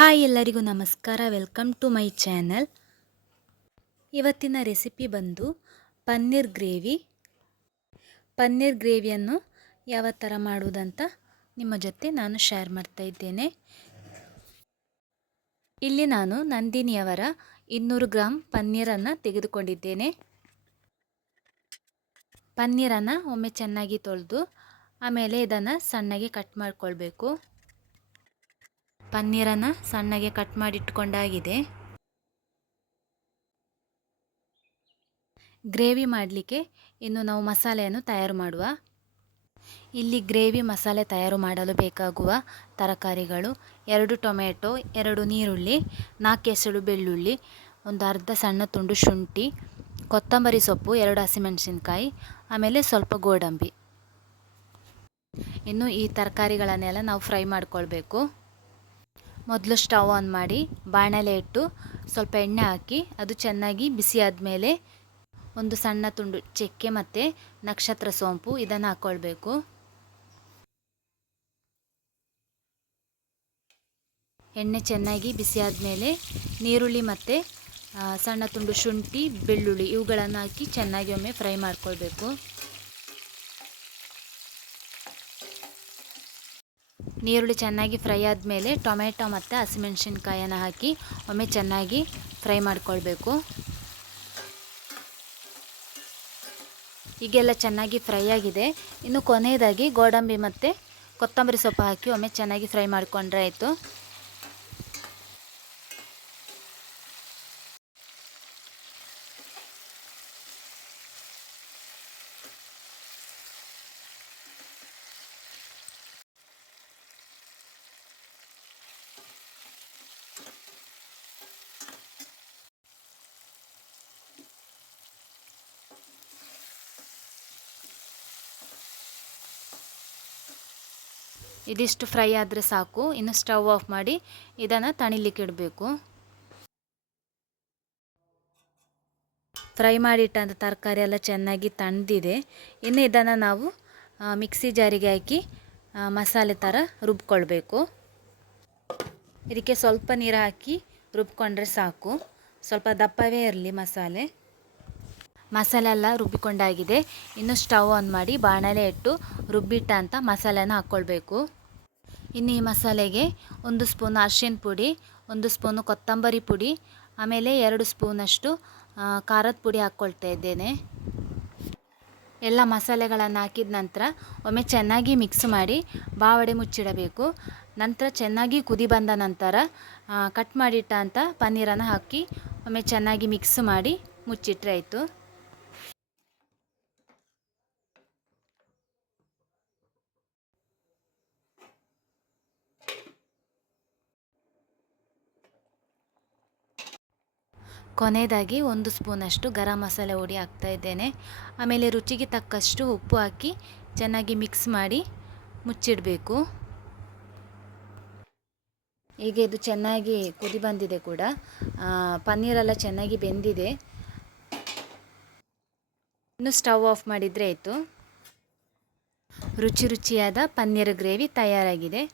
Hi ಎಲ್ಲರಿಗೂ ನಮಸ್ಕಾರ. Welcome to my channel. ಇವತ್ತಿನ ರೆಸಿಪಿ ಬಂದು ಪನ್ನೀರ್ ಗ್ರೇವಿ. ಪನ್ನೀರ್ ಗ್ರೇವಿಯನ್ನು ಯಾವ ಥರ ಮಾಡುವುದಂತ ನಿಮ್ಮ ಜೊತೆ ನಾನು ಶೇರ್ ಮಾಡ್ತಾ ಇದ್ದೇನೆ. ಇಲ್ಲಿ ನಾನು ನಂದಿನಿಯವರ 200 ಗ್ರಾಂ ಪನ್ನೀರನ್ನು ತೆಗೆದುಕೊಂಡಿದ್ದೇನೆ. ಪನ್ನೀರನ್ನು ಒಮ್ಮೆ ಚೆನ್ನಾಗಿ ತೊಳೆದು ಆಮೇಲೆ ಇದನ್ನು ಸಣ್ಣಗೆ ಕಟ್ ಮಾಡಿಕೊಳ್ಬೇಕು. ಪನ್ನೀರನ್ನು ಸಣ್ಣಗೆ ಕಟ್ ಮಾಡಿ ಇಟ್ಕೊಂಡಾಗಿದೆ. ಗ್ರೇವಿ ಮಾಡಲಿಕ್ಕೆ ಇನ್ನು ನಾವು ಮಸಾಲೆಯನ್ನು ತಯಾರು ಮಾಡುವ. ಇಲ್ಲಿ ಗ್ರೇವಿ ಮಸಾಲೆ ತಯಾರು ಮಾಡಲು ಬೇಕಾಗುವ ತರಕಾರಿಗಳು 2 ಟೊಮೆಟೊ, 2 ನೀರುಳ್ಳಿ, 4 ಎಸಳು ಬೆಳ್ಳುಳ್ಳಿ, ಒಂದು ಅರ್ಧ ಸಣ್ಣ ತುಂಡು ಶುಂಠಿ, ಕೊತ್ತಂಬರಿ ಸೊಪ್ಪು, 2 ಹಸಿಮೆಣಸಿನಕಾಯಿ, ಆಮೇಲೆ ಸ್ವಲ್ಪ ಗೋಡಂಬಿ. ಇನ್ನು ಈ ತರಕಾರಿಗಳನ್ನೆಲ್ಲ ನಾವು ಫ್ರೈ ಮಾಡಿಕೊಳ್ಬೇಕು. ಮೊದಲು ಸ್ಟವ್ ಆನ್ ಮಾಡಿ ಬಾಣಲೆ ಇಟ್ಟು ಸ್ವಲ್ಪ ಎಣ್ಣೆ ಹಾಕಿ ಅದು ಚೆನ್ನಾಗಿ ಬಿಸಿ ಆದಮೇಲೆ ಒಂದು ಸಣ್ಣ ತುಂಡು ಚಕ್ಕೆ ಮತ್ತು ನಕ್ಷತ್ರ ಸೋಂಪು ಇದನ್ನು ಹಾಕ್ಕೊಳ್ಬೇಕು. ಎಣ್ಣೆ ಚೆನ್ನಾಗಿ ಬಿಸಿ ಆದಮೇಲೆ ನೀರುಳ್ಳಿ ಮತ್ತು ಸಣ್ಣ ತುಂಡು ಶುಂಠಿ, ಬೆಳ್ಳುಳ್ಳಿ ಇವುಗಳನ್ನು ಹಾಕಿ ಚೆನ್ನಾಗಿ ಒಮ್ಮೆ ಫ್ರೈ ಮಾಡಿಕೊಳ್ಬೇಕು. ನೀರುಳ್ಳಿ ಚೆನ್ನಾಗಿ ಫ್ರೈ ಆದಮೇಲೆ ಟೊಮೆಟೊ ಮತ್ತು ಹಸಿಮೆಣಸಿನ್ಕಾಯನ್ನು ಹಾಕಿ ಒಮ್ಮೆ ಚೆನ್ನಾಗಿ ಫ್ರೈ ಮಾಡಿಕೊಳ್ಬೇಕು. ಈಗೆಲ್ಲ ಚೆನ್ನಾಗಿ ಫ್ರೈ ಆಗಿದೆ. ಇನ್ನು ಕೊನೆಯದಾಗಿ ಗೋಡಂಬಿ ಮತ್ತು ಕೊತ್ತಂಬರಿ ಸೊಪ್ಪು ಹಾಕಿ ಒಮ್ಮೆ ಚೆನ್ನಾಗಿ ಫ್ರೈ ಮಾಡಿಕೊಂಡ್ರೆ ಆಯಿತು. ಇದಿಷ್ಟು ಫ್ರೈ ಆದರೆ ಸಾಕು. ಇನ್ನು ಸ್ಟವ್ ಆಫ್ ಮಾಡಿ ಇದನ್ನು ತಣಿಲಿಕ್ಕೆ ಇಡಬೇಕು. ಫ್ರೈ ಮಾಡಿಟ್ಟಂಥ ತರಕಾರಿ ಎಲ್ಲ ಚೆನ್ನಾಗಿ ತಣ್ಣದಿದೆ. ಇನ್ನು ಇದನ್ನು ನಾವು ಮಿಕ್ಸಿ ಜಾರಿಗೆ ಹಾಕಿ ಮಸಾಲೆ ಥರ ರುಬ್ಕೊಳ್ಬೇಕು. ಇದಕ್ಕೆ ಸ್ವಲ್ಪ ನೀರು ಹಾಕಿ ರುಬ್ಕೊಂಡ್ರೆ ಸಾಕು. ಸ್ವಲ್ಪ ದಪ್ಪವೇ ಇರಲಿ ಮಸಾಲೆ ಎಲ್ಲ ರುಬ್ಬಿಕೊಂಡಾಗಿದೆ. ಇನ್ನು ಸ್ಟವ್ ಆನ್ ಮಾಡಿ ಬಾಣಲೆ ಇಟ್ಟು ರುಬ್ಬಿಟ್ಟಂಥ ಮಸಾಲೆನ ಹಾಕ್ಕೊಳ್ಬೇಕು. ಇನ್ನು ಈ ಮಸಾಲೆಗೆ 1 ಸ್ಪೂನ್ ಅರಿಶಿನ ಪುಡಿ, 1 ಸ್ಪೂನು ಕೊತ್ತಂಬರಿ ಪುಡಿ, ಆಮೇಲೆ 2 ಸ್ಪೂನಷ್ಟು ಖಾರದ ಪುಡಿ ಹಾಕ್ಕೊಳ್ತಾ ಇದ್ದೇನೆ. ಎಲ್ಲ ಮಸಾಲೆಗಳನ್ನು ಹಾಕಿದ ನಂತರ ಒಮ್ಮೆ ಚೆನ್ನಾಗಿ ಮಿಕ್ಸ್ ಮಾಡಿ ಬಾವಡೆ ಮುಚ್ಚಿಡಬೇಕು. ನಂತರ ಚೆನ್ನಾಗಿ ಕುದಿ ಬಂದ ನಂತರ ಕಟ್ ಮಾಡಿಟ್ಟಂಥ ಪನ್ನೀರನ್ನು ಹಾಕಿ ಒಮ್ಮೆ ಚೆನ್ನಾಗಿ ಮಿಕ್ಸ್ ಮಾಡಿ ಮುಚ್ಚಿಟ್ರೆ ಆಯಿತು. ಕೊನೆಯದಾಗಿ 1 ಸ್ಪೂನಷ್ಟು ಗರಂ ಮಸಾಲೆ ಹುಡಿ ಹಾಕ್ತಾ ಇದ್ದೇನೆ. ಆಮೇಲೆ ರುಚಿಗೆ ತಕ್ಕಷ್ಟು ಉಪ್ಪು ಹಾಕಿ ಚೆನ್ನಾಗಿ ಮಿಕ್ಸ್ ಮಾಡಿ ಮುಚ್ಚಿಡಬೇಕು. ಈಗ ಇದು ಚೆನ್ನಾಗಿ ಕುದಿ ಬಂದಿದೆ ಕೂಡ. ಪನ್ನೀರೆಲ್ಲ ಚೆನ್ನಾಗಿ ಬೆಂದಿದೆ. ಇನ್ನು ಸ್ಟವ್ ಆಫ್ ಮಾಡಿದರೆ ಆಯಿತು. ರುಚಿಯಾದ ಪನ್ನೀರ್ ಗ್ರೇವಿ ತಯಾರಾಗಿದೆ.